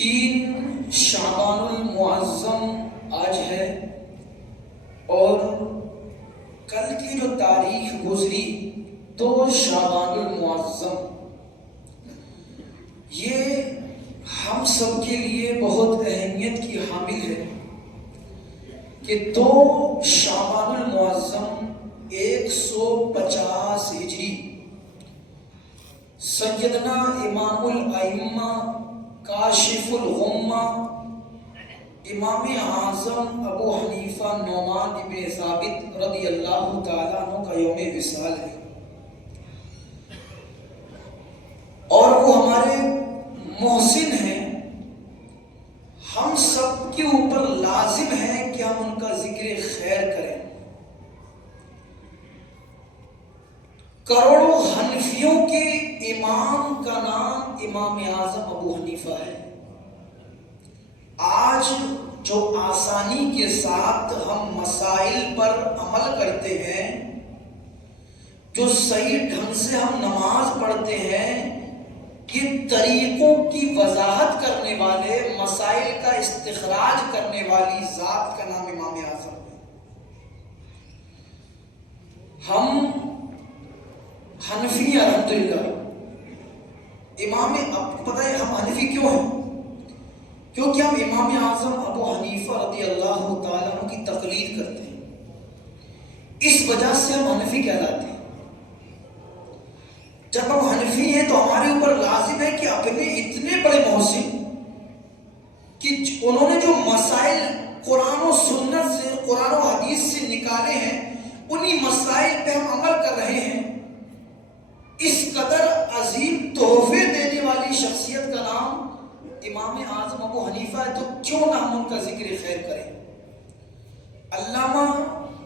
3 شعبان المعظم آج ہے، اور کل کی جو تاریخ گزری 2 شعبان المعظم، یہ ہم سب کے لیے بہت اہمیت کی حامل ہے کہ 2 شعبان المعظم 150 ہجری سیدنا امام الائمہ کاشف الغمہ امام اعظم ابو حنیفہ نعمان ابن ثابت رضی اللہ تعالیٰ عنہ کا یوم وصال ہے، اور وہ ہمارے محسن ہیں۔ ہم سب کے اوپر لازم ہے کہ ہم ان کا ذکر خیر کریں۔ کروڑوں حنفیوں کے امام کا نام امام اعظم ابو حنیفہ ہے۔ آج جو آسانی کے ساتھ ہم مسائل پر عمل کرتے ہیں، جو صحیح ڈھنگ سے ہم نماز پڑھتے ہیں، یہ طریقوں کی وضاحت کرنے والے، مسائل کا استخراج کرنے والی ذات کا نام امام اعظم ہے۔ ہم حنفی الحمدللہ امام، پتہ ہے ہم حنفی کیوں ہیں؟ کیونکہ ہم امام اعظم ابو حنیفہ رضی اللہ تعالیٰ عنہ کی تقلید کرتے ہیں، اس وجہ سے ہم حنفی کہلاتے ہیں۔ جب ہم حنفی ہیں تو ہمارے اوپر لازم ہے کہ اپنے اتنے بڑے محسن کہ انہوں نے جو مسائل قرآن و سنت سے، قرآن و حدیث سے نکالے ہیں، انہی مسائل پہ ہم عمل کر رہے ہیں۔ اس قدر عظیم تحفے دینے والی شخصیت کا نام امام اعظم ابو حنیفہ ہے، تو کیوں نہ ہم ان کا ذکر خیر کریں۔ علامہ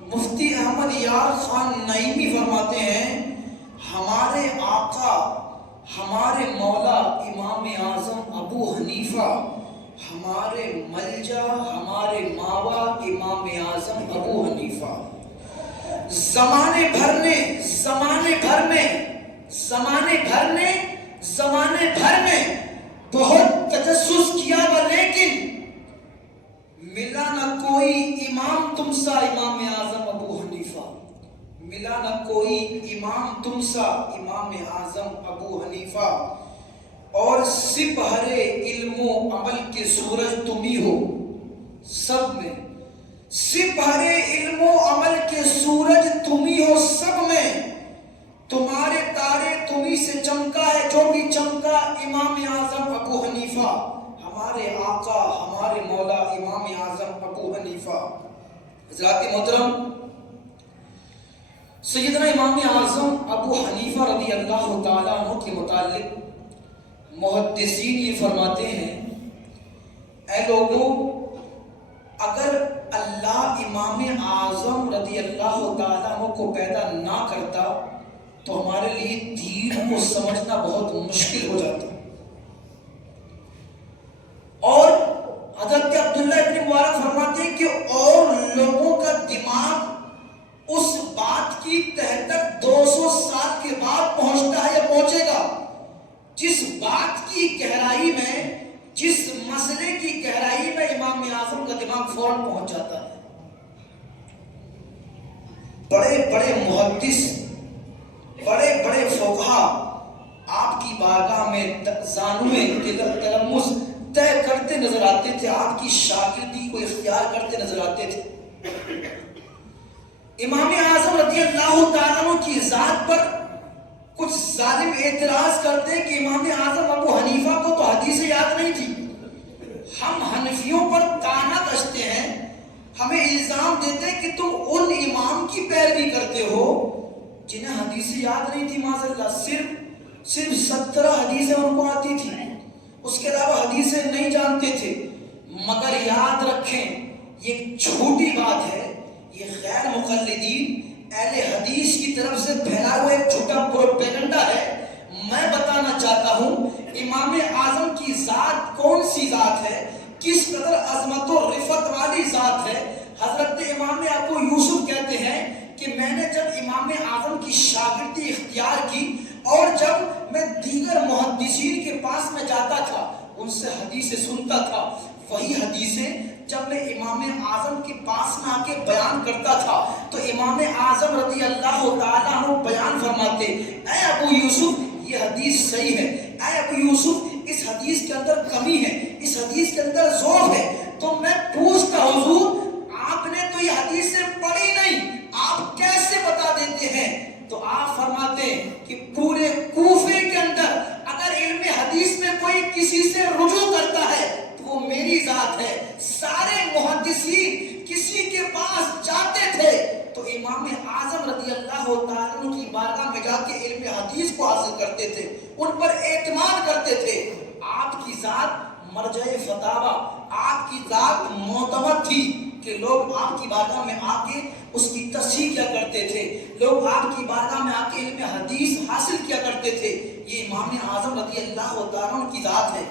مفتی احمد یار خان نعیمی فرماتے ہیں، ہمارے آقا، ہمارے مولا امام اعظم ابو حنیفہ، ہمارے ملجا، ہمارے ماوا امام اعظم ابو حنیفہ، زمانے بھر میں بہت تجسس کیا، لیکن ملا نہ کوئی امام تم سا امام اعظم ابو حنیفہ، ملا نہ کوئی امام تم سا امام اعظم ابو حنیفہ، اور سپہر علم و عمل کے سورج تم ہی ہو سب میں، سپہر علم و عمل کے سورج تم ہی ہو سب میں، تمہارے تارے تمہیں سے چمکا ہے جو بھی چمکا امام اعظم ابو حنیفہ، ہمارے آقا، ہمارے مولا امام اعظم ابو حنیفہ۔ حضرات محترم، سیدنا امام اعظم ابو حنیفہ رضی اللہ تعالیٰ عنہ کے متعلق محدثین یہ فرماتے ہیں، اے لوگوں، اگر اللہ امام اعظم رضی اللہ تعالیٰ عنہ کو پیدا نہ کرتا تو ہمارے لیے دین کو سمجھنا بہت مشکل ہو جاتا۔ اور حضرت عبداللہ ابن مبارک فرماتے ہیں کہ اور لوگوں کا دماغ اس بات کی تہ تک 200 سال کے بعد پہنچتا ہے یا پہنچے گا، جس بات کی گہرائی میں، جس مسئلے کی گہرائی میں امام اعظم کا دماغ فوراً پہنچ جاتا ہے۔ بڑے بڑے محدث، بڑے بڑے فقہا آپ کی بارگاہ میں زانوئے تلمس طے کرتے نظر آتے تھے، آپ کی شاگردی کو اختیار کرتے نظر آتے تھے۔ امام اعظم رضی اللہ تعالیٰ عنہ کی ذات پر کچھ ظالم اعتراض کرتے کہ امام اعظم ابو حنیفہ کو تو حدیث یاد نہیں تھی۔ ہم حنفیوں پر طعنہ کستے ہیں، ہمیں الزام دیتے کہ تم ان امام کی پیروی کرتے ہو جنہیں حدیث یاد نہیں تھی، معاذ اللہ، صرف 17 حدیثیں ان کو آتی تھی، اس کے علاوہ حدیثیں نہیں جانتے تھے۔ مگر یاد رکھیں، یہ جھوٹی بات ہے، یہ غیر مقلدین اہل حدیث کی طرف سے پھیلا ہوا ایک جھوٹا پروپیگنڈا ہے۔ میں بتانا چاہتا ہوں امام اعظم کی ذات کون سی ذات ہے، کس قدر عظمت و رفعت والی ذات ہے۔ حضرت امام ابو یوسف کہتے ہیں کہ میں نے جب امام اعظم کی شاگردی اختیار کی اور جب میں دیگر محدثین کے پاس میں جاتا تھا ان سے حدیثیں سنتا تھا. وہی حدیثیں جب میں امام اعظم کے پاس میں آ کے بیان کرتا تھا تو امام اعظم رضی اللہ تعالیٰ عنہ بیان فرماتے, اے ابو یوسف یہ حدیث صحیح ہے, اے ابو یوسف اس حدیث کے اندر کمی ہے, اس حدیث کے اندر ضعف ہے. تو میں پوچھتا حضور آپ نے تو یہ حدیثیں پڑھی نہیں, آپ کیسے بتا دیتے ہیں؟ تو آپ فرماتے ہیں کہ پورے کوفے کے اندر اگر علم حدیث میں کوئی کسی سے رجوع کرتا ہے تو وہ میری ذات ہے. سارے محدثین کسی کے پاس جاتے تھے تو امام اعظم رضی اللہ تعالیٰ عنہ کی بارگاہ میں جا کے علم حدیث کو حاصل کرتے تھے, ان پر اعتماد کرتے تھے. آپ کی ذات مرجع فتاوا, آپ کی ذات معتمد تھی کہ لوگ آپ کی بارگاہ میں آ کے اس کی تصحیح کیا کرتے تھے, لوگ آپ کی بارگاہ میں آ کے علم حدیث حاصل کیا کرتے تھے. یہ امام اعظم رضی اللہ تعالیٰ عنہ کی ذات ہے.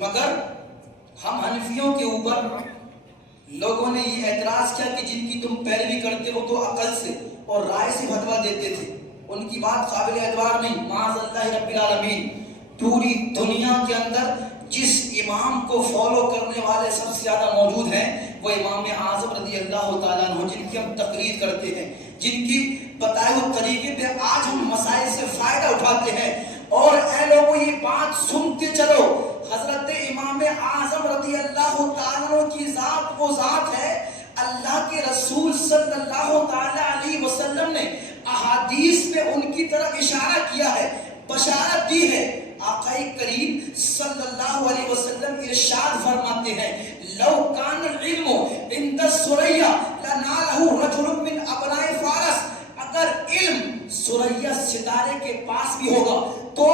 مگر ہم حنفیوں کے اوپر لوگوں نے یہ اعتراض کیا کہ جن کی تم پیروی کرتے ہو تو عقل سے اور رائے سے فتویٰ دیتے تھے, ان کی بات قابل اعتبار نہیں. معاذ اللہ رب العالمین, پوری دنیا کے اندر جس امام کو فالو کرنے والے سب سے زیادہ موجود ہیں وہ امام اعظم رضی اللہ تعالیٰ عنہ, جن کی ہم تقلید کرتے ہیں, جن کی بتائے ہوئے طریقے پہ آج ہم مسائل سے فائدہ اٹھاتے ہیں. اور اے لوگوں یہ بات سنتے چلو, حضرت امام اعظم رضی اللہ تعالیٰ عنہ کی ذات وہ ذات ہے, اللہ کے رسول صلی اللہ تعالیٰ علیہ وسلم نے احادیث میں ان کی طرف اشارہ کیا ہے, بشارت دی ہے. آقا کریم صلی اللہ علیہ وسلم ارشاد فرماتے ہیں, لو کان العلم عند الثریا لنالہ رجل من ابناء فارس, اگر علم ثریا ستارے کے پاس بھی ہوگا تو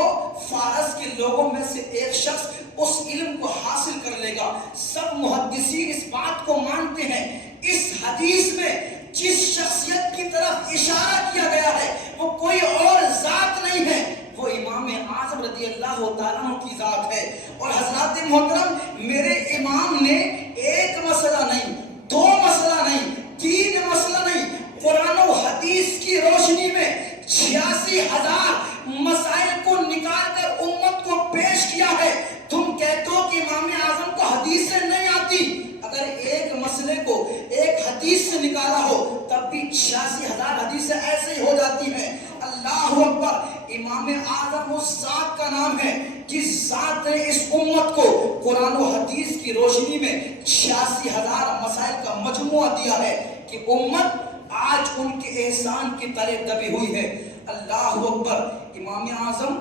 فارس کے لوگوں میں سے ایک شخص اس علم کو حاصل کر لے گا. سب محدثین اس بات کو مانتے ہیں. اس حدیث میں جس شخصیت کی طرف اشارہ کیا گیا ہے وہ کوئی اور ذات نہیں ہے, وہ امام اعظم رضی اللہ تعالیٰ عنہ کی ذات ہے. اور حضرات محترم, میرے امام نے ایک مسئلہ نہیں, دو مسئلہ نہیں, تین مسئلہ نہیں, قرآن و حدیث کی روشنی میں 86,000 مسائل کو نکال کر امت کو پیش کیا ہے. تم کہتے ہو کہ امام اعظم کو حدیث سے نہیں آتی, اگر ایک مسئلے کو ایک حدیث سے نکالا ہو تب بھی 86,000 حدیثیں ایسے ہی ہو جاتی ہیں. اللہ اکبر, امام اعظم اس ذات کا نام ہے جس ذات نے اس امت کو قرآن و حدیث کی روشنی میں 86,000 مسائل کا مجموعہ دیا ہے کہ امت آج ان کے احسان کی تلے دبی ہوئی ہے. اللہ اکبر, امام اعظم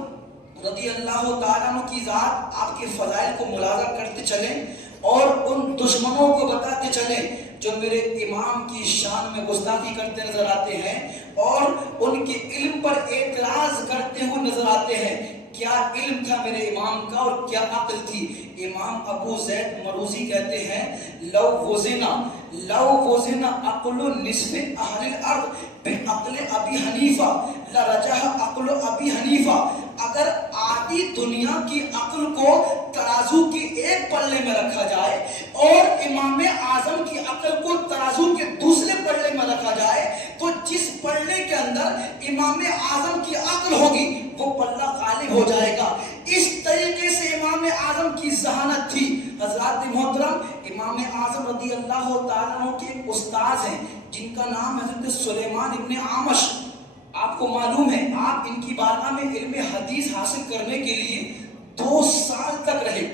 رضی اللہ تعالیٰ عنہ کی ذات, آپ کے فضائل کو ملاحظہ کرتے چلیں اور ان دشمنوں کو بتاتے چلیں جو میرے امام کی شان میں گستاخی کرتے نظر آتے ہیں اور ان کے علم پر اعتراض کرتے ہوئے نظر آتے ہیں. کیا علم تھا میرے امام کا اور کیا عقل تھی. امام ابو زید مروزی کہتے ہیں, لو وزن عقل نصف اہل الارض بعقل ابی حنیفہ لرجح عقل ابی حنیفہ, اگر آدھی دنیا کی عقل کو ترازو کے ایک پلے میں رکھا جائے اور امام اعظم کی عقل کو ترازو کے دوسرے پلے میں رکھا جائے تو جس پلے کے اندر امام اعظم کی عقل ہوگی وہ پلہ غالب ہو جائے گا. اس طریقے سے امام اعظم کی ذہانت تھی. حضرات محترم, امام اعظم رضی اللہ تعالیٰ عنہ کے استاذ ہیں جن کا نام حضرت سلیمان ابن عامش. آپ کو معلوم ہے آپ ان کی بارگاہ میں علم حدیث حاصل کرنے کے لیے 2 سال تک رہے.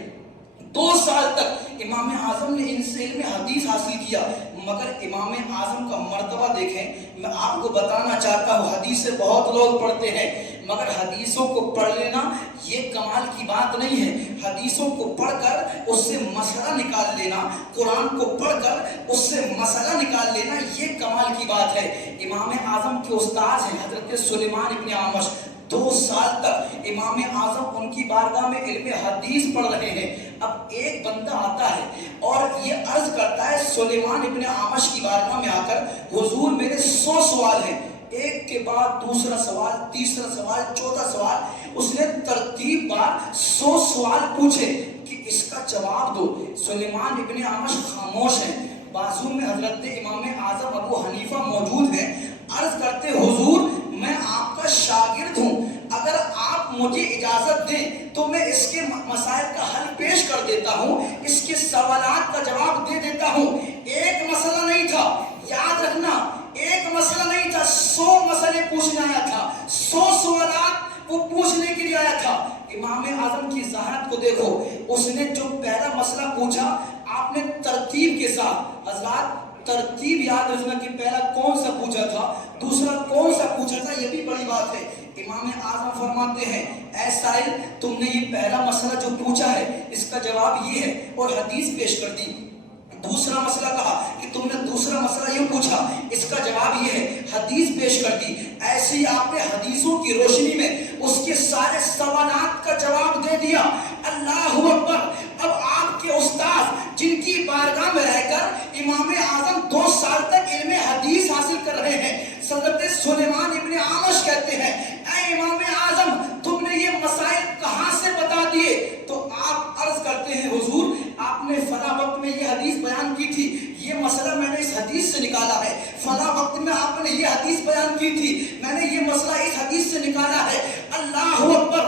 2 سال تک امام اعظم نے ان سے علم حدیث حاصل کیا. مگر امام اعظم کا مرتبہ دیکھیں, میں آپ کو بتانا چاہتا ہوں, حدیثیں بہت لوگ پڑھتے ہیں مگر حدیثوں کو پڑھ لینا یہ کمال کی بات نہیں ہے. حدیثوں کو پڑھ کر اس سے مسئلہ نکال لینا, قرآن کو پڑھ کر اس سے مسئلہ نکال لینا یہ کمال کی بات ہے. امام اعظم کے استاذ ہیں حضرت سلیمان ابن عامش. 2 سال تک امام اعظم ان کی بارگاہ میں علم حدیث پڑھ رہے ہیں. اب ایک بندہ آتا ہے اور یہ عرض کرتا ہے سلیمان ابن عامش کی بارگاہ میں آ کر, حضور میرے 100 سوال ہیں, ایک کے بعد دوسرا سوال, تیسرا سوال, چوتھا سوال. اس نے ترتیب بار 100 سوال پوچھے کہ اس کا جواب دو. سلیمان ابن عامش خاموش ہیں. بازو میں حضرت امام اعظم ابو حنیفہ موجود ہیں. عرض کرتے, حضور میں آپ کا شاگرد ہوں, اگر آپ مجھے اجازت دیں تو تو میں اس کے مسائل کا حل پیش کر دیتا ہوں، اس کے سوالات کا جواب دے دیتا ہوں۔ ایک مسئلہ نہیں تھا، یاد رکھنا، ایک مسئلہ نہیں تھا، 100 مسئلے پوچھنے آیا تھا، 100 سوالات وہ پوچھنے کے لیے آیا تھا۔ امام اعظم کی ذہانت کو دیکھو، اس نے جو پہلا مسئلہ پوچھا، آپ نے ترتیب کے ساتھ، حضرات ترتیب یاد رکھنا کہ پہلا کون سا پوچھا تھا، دوسرا کون سا پوچھا تھا، یہ بھی بڑی بات ہے۔ امام اعظم فرماتے ہیں، اے سائل، تم نے یہ پہلا مسئلہ جو پوچھا ہے اس کا جواب یہ ہے، اور حدیث پیش کر دی۔ دوسرا مسئلہ کہا کہ تم نے دوسرا مسئلہ یہ پوچھا، اس کا جواب یہ ہے، حدیث پیش کر دی۔ ایسے ہی آپ نے حدیثوں کی روشنی میں اس کے سارے سوالات کا جواب دے دیا۔ اللہ اکبر! اب آپ کے استاد جن کی بارگاہ میں رہ کر امام اعظم 2 سال تک علم حدیث حاصل کر رہے ہیں، حضرت سلیمان ابن عامش کہتے ہیں، اے امام اعظم، تم نے یہ مسائل کہاں سے بتا دیے؟ تو آپ عرض کرتے ہیں، حضور آپ نے فلاں وقت میں یہ حدیث بیان کی تھی، یہ مسئلہ میں نے اس حدیث سے نکالا ہے، فلاں وقت میں آپ نے یہ حدیث بیان کی تھی، میں نے یہ مسئلہ اس حدیث سے نکالا ہے۔ اللہ اکبر!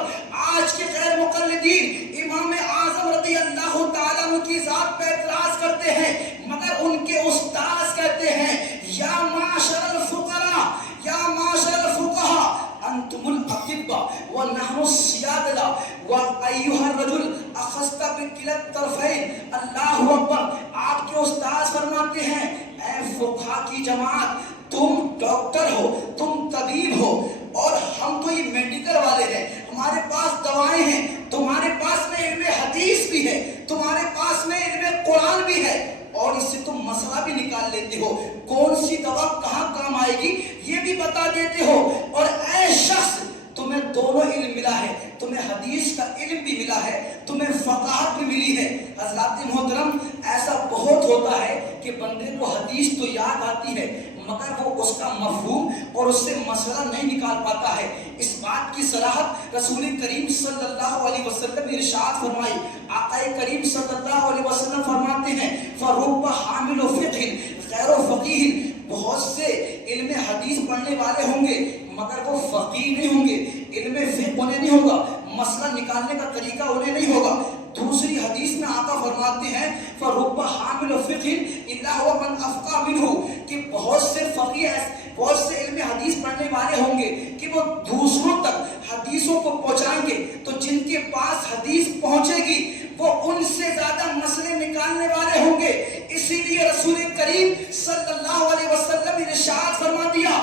آج کے غیر مقلدین امام اعظم رضی اللہ تعالیٰ عنہ کی ذات پہ اعتراض کرتے ہیں، مگر ان کے استاذ کہتے ہیں، یا معاشر الفقراء، یا معاشر الفقہاء، انتم الاطباء ونحن السیادلہ وایھا الرجل اخذت بکلا الطرفین۔ اللہ اکبر! آپ کے استاذ فرماتے ہیں، اے فقہاء کی جماعت، تم ڈاکٹر ہو، تم طبیب ہو، اور ہم تو یہ میڈیکل والے ہیں، ہمارے پاس دوائیں ہیں، تمہارے پاس میں علم حدیث بھی ہے، تمہارے پاس میں علم قرآن بھی ہے، اور اس سے تم مسئلہ بھی نکال لیتے ہو، کون سی دوا کہاں کام آئے گی یہ بھی بتا دیتے ہو۔ اور اے شخص، تمہیں دونوں علم ملا ہے، تمہیں حدیث کا علم بھی ملا ہے، تمہیں فقاہت بھی ملی ہے۔ حضرات محترم، ایسا بہت ہوتا ہے کہ بندے کو حدیث تو یاد آتی ہے، مگر وہ اس کا مفہوم اور اس سے مسئلہ نہیں نکال پاتا ہے۔ اس بات کی صراحت رسول کریم صلی اللہ علیہ وسلم نے ارشاد فرمائی۔ آقا کریم صلی اللہ علیہ وسلم فرماتے ہیں، فَرُبَّ حَامِلُ فِقْهٍ غَيْرُ فَقِيهٍ، بہت سے علم حدیث پڑھنے والے ہوں گے مگر وہ فقیہ نہیں ہوں گے، علم فقہ انہیں نہیں ہوگا، مسئلہ نکالنے کا طریقہ انہیں نہیں ہوگا۔ دوسری حدیث میں آقا فرماتے ہیں، فَرُبَّ حَامِلُ فِقْهٍ إِلَّا هُوَ مَنْ أَفْقَهَ مِنْهُ، کہ بہت سے فقیہ، بہت سے علم حدیث پڑھنے والے ہوں گے کہ وہ دوسروں تک حدیثوں کو پہنچائیں گے، تو جن کے پاس حدیث پہنچے گی وہ ان سے زیادہ مسئلے نکالنے والے ہوں گے۔ اسی لیے رسول کریم صلی اللہ علیہ وسلم نے ارشاد فرما دیا،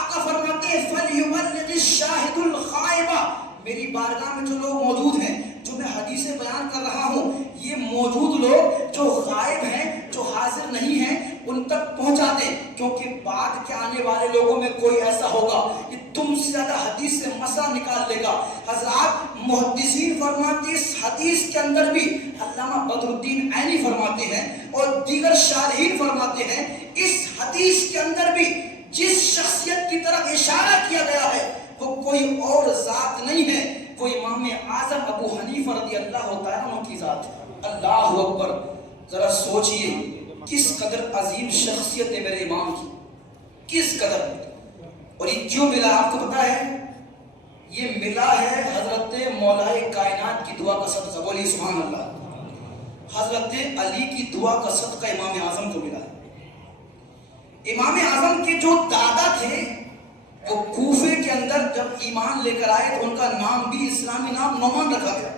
آقا فرماتے ہیں، فَلْيُبَلِّغِ الشَّاهِدُ الْغَائِبَ، میری بارگاہ میں جو لوگ موجود ہیں، جو میں حدیثیں بیان کر رہا ہوں، یہ موجود لوگ جو غائب ہیں، جو حاضر نہیں ہیں، ان تک پہنچا دیں، کیونکہ بعد کے آنے والے لوگوں میں کوئی ایسا ہوگا کہ تم سے زیادہ حدیث سے مسئلہ نکال لے گا۔ حضرات محدثین فرماتے ہیں، اس حدیث کے اندر بھی علامہ بدر الدین عینی فرماتے ہیں اور دیگر شارحین فرماتے ہیں، اس حدیث کے اندر بھی جس شخصیت کی طرف اشارہ کیا گیا ہے وہ کوئی اور ذات نہیں ہے، وہ امام اعظم ابو حنیفہ رضی اللہ تعالیٰ عنہ کی ذات ہے۔ اللہ اکبر! ذرا سوچئے کس قدر عظیم صحبت ہے میرے امام کی، کس قدر، اور یہ کیوں ملا آپ کو پتا ہے؟ یہ ملا ہے حضرت مولائے کائنات کی دعا کا صدقہ، بولیے سبحان اللہ۔ حضرت علی کی دعا کا صدقہ امام اعظم کو ملا ہے۔ امام اعظم کے جو دادا تھے وہ کوفے کے اندر جب ایمان لے کر آئے تو ان کا نام بھی اسلامی نام نعمان رکھا گیا۔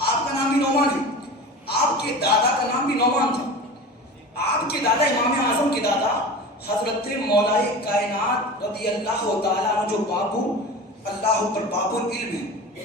آپ کا نام بھی نعمان ہے، آپ کے دادا کا نام بھی نعمان تھا۔ آپ کے دادا امام اعظم کے دادا حضرت مولائے کائنات رضی اللہ تعالیٰ عنہ جو بابو، اللہ پر بابو علم ہے،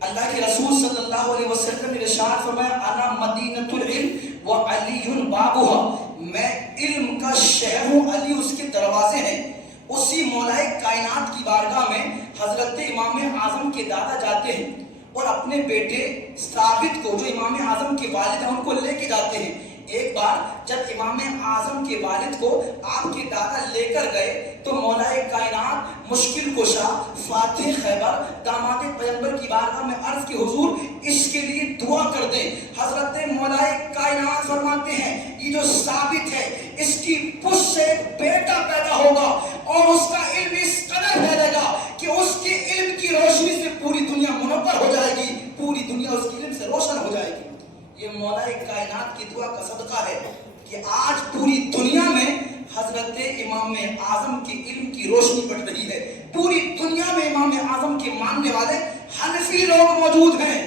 اللہ کے رسول صلی اللہ علیہ وسلم نے ارشاد فرمایا، انا مدینۃ العلم وعلی بابها، میں علم کا شہر ہوں، علی اس کے دروازے ہیں۔ اسی مولائے کائنات کی بارگاہ میں حضرت امام اعظم کے دادا جاتے ہیں اور اپنے بیٹے ثابت کو، جو امام اعظم کے والد ہیں، ان کو لے کے جاتے ہیں۔ ایک بار جب امام اعظم کے والد کو آپ کے دادا لے کر گئے تو مولائے کائنات مشکل کشا فاتح خیبر داماد پیغمبر کی بارگاہ میں عرض کہ حضور اس کے لیے دعا کر دیں۔ حضرت مولائے کائنات فرماتے ہیں، یہ جو ثابت ہے اس کی پشت سے ایک بیٹا پیدا ہوگا اور اس کا علم اس قدر پھیلے گا کہ اس کے علم کی روشنی سے پوری دنیا منور ہو جائے گی، پوری کائنات کی دعا کا صدقہ ہے کہ آج پوری دنیا میں حضرت امام اعظم کے علم کی روشنی پڑ رہی ہے. پوری دنیا میں امام اعظم کے ماننے والے حنفی لوگ موجود ہیں.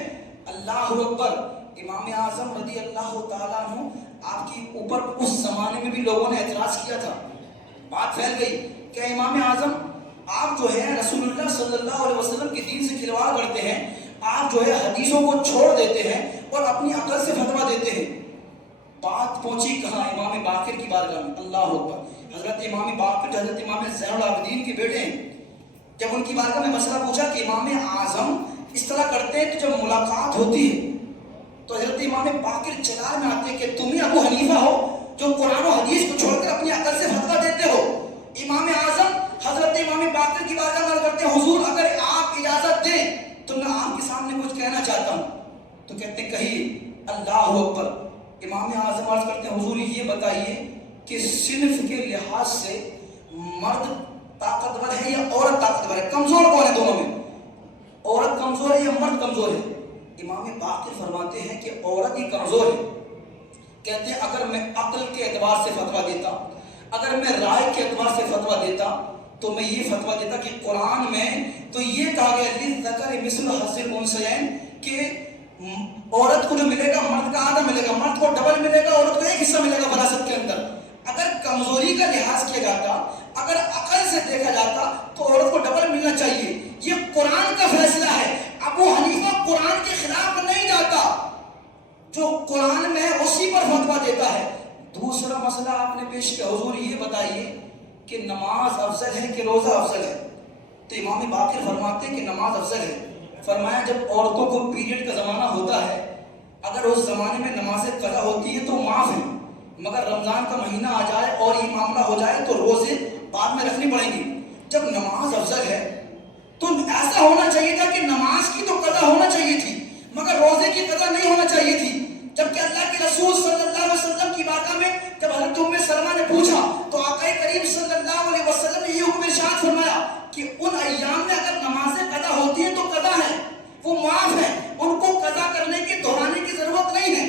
اللہ اکبر. امام اعظم رضی اللہ تعالیٰ عنہ آپ کے اوپر اس زمانے میں بھی لوگوں نے اعتراض کیا تھا. بات پھیل گئی کہ امام اعظم آپ جو ہے رسول اللہ صلی اللہ علیہ وسلم کے دین سے کھلواڑ کرتے ہیں, آپ جو ہے حدیثوں کو چھوڑ دیتے ہیں اور اپنی عقل سے فتویٰ دیتے ہیں. بات پہنچی کہاں؟ امام باقر کی بارگاہ میں. اللہ اکبر. حضرت امام باقر حضرت امام زین العابدین کے بیٹے ہیں. جب ان کی بارگاہ میں مسئلہ پوچھا کہ امام اعظم اس طرح کرتے ہیں کہ جب ملاقات ہوتی ہے تو حضرت امام باقر چلال میں آتے ہیں کہ تم ہی ابو حنیفہ ہو جو قرآن و حدیث کو چھوڑ کر اپنی عقل سے فتویٰ دیتے ہو. امام اعظم حضرت امام باقر کی بارگاہ میں کرتے ہیں حضور اگر آپ اجازت دیں تو میں آپ کے سامنے کچھ کہنا چاہتا ہوں. تو کہتے ہیں کہیے. اللہ اکبر. امام اعظم عرض کرتے ہیں حضور یہ بتائیے کہ صنف کے لحاظ سے مرد طاقتور ہے یا عورت طاقتور ہے؟ کمزور کون ہے دونوں میں؟ عورت کمزور ہے یا مرد کمزور ہے؟ امام باقر فرماتے ہیں کہ عورت ہی کمزور ہے. کہتے ہیں اگر میں عقل کے اعتبار سے فتویٰ دیتا, اگر میں رائے کے اعتبار سے فتویٰ دیتا تو میں یہ فتویٰ دیتا کہ قرآن میں تو یہ کہا گیا للذکر مثل حظ الانثیین کہ عورت کو جو ملے گا مرد کا آدھا ملے گا, مرد کو ڈبل ملے گا, عورت کو ایک حصہ ملے گا وراثت کے اندر. اگر کمزوری کا لحاظ کیا جاتا, اگر عقل سے دیکھا جاتا تو عورت کو ڈبل ملنا چاہیے. یہ قرآن کا فیصلہ ہے. ابو حنیفہ قرآن کے خلاف نہیں جاتا, جو قرآن میں اسی پر فتویٰ دیتا ہے. دوسرا مسئلہ آپ نے پیش کیا حضور یہ بتائیے کہ نماز افضل ہے کہ روزہ افضل ہے؟ تو امام باقر فرماتے ہیں کہ نماز افضل ہے. فرمایا جب عورتوں کو پیریڈ کا زمانہ ہوتا ہے اگر اس زمانے میں نماز قضا ہوتی ہے تو معاف ہے, مگر رمضان کا مہینہ آ جائے اور یہ معاملہ ہو جائے تو روزے بعد میں رکھنی پڑیں گی. جب نماز افضل ہے تو ایسا ہونا چاہیے تھا کہ نماز کی تو قضا ہونا چاہیے تھی مگر روزے کی قضا نہیں ہونا چاہیے تھی. جبکہ اللہ کے رسول صلی اللہ علیہ وسلم کی بارگاہ میں جب حضرت ام سلمہ نے پوچھا تو آقا کریم صلی اللہ علیہ وسلم نے یہ حکم ارشاد فرمایا کہ ان ایام میں اگر نمازیں قضا ہوتی ہیں تو قضا ہے, وہ معاف ہیں, ان کو قضا کرنے کی دہرانے کی ضرورت نہیں ہے.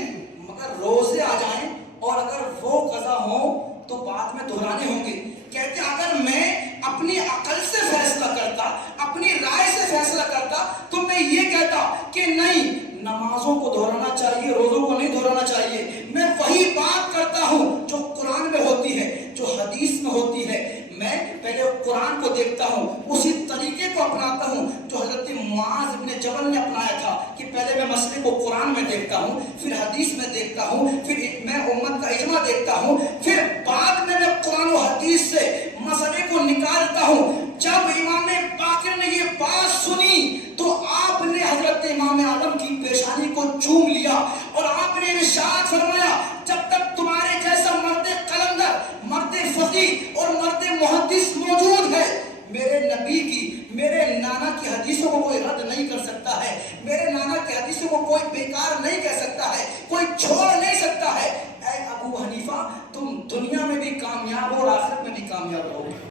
مگر روزے آ جائیں اور اگر وہ قضا ہوں تو بعد میں دہرانے ہوں گے. کہتے اگر میں اپنی عقل سے فیصلہ کرتا, اپنی رائے سے فیصلہ کرتا تو میں یہ کہتا کہ نہیں نمازوں کو دہرانا چاہیے, روزوں کو نہیں دہرانا چاہیے. میں وہی بات کرتا ہوں جو قرآن میں ہوتی ہے, جو حدیث میں ہوتی ہے. میں پہلے قرآن کو دیکھتا ہوں, اسی طریقے کو اپناتا ہوں جو حضرت معاذ ابن جبل نے اپنایا تھا کہ پہلے میں مسئلے کو قرآن میں دیکھتا ہوں, پھر حدیث میں دیکھتا ہوں, پھر میں امت کا اجماع دیکھتا ہوں, پھر بعد میں قرآن و حدیث سے مسئلے کو نکالتا ہوں. جب امام باقر نے یہ بات سنی تو آپ نے حضرت امام اعظم کی پیشانی کو چوم لیا اور آپ نے ارشاد فرمایا جب تک تمہارے جیسا مرد قلندر, مرد فقیہ اور مرد محدث موجود ہے میرے نبی کی, میرے نانا کی حدیثوں کو کوئی رد نہیں کر سکتا ہے, میرے نانا کی حدیثوں کو کوئی بیکار نہیں کہہ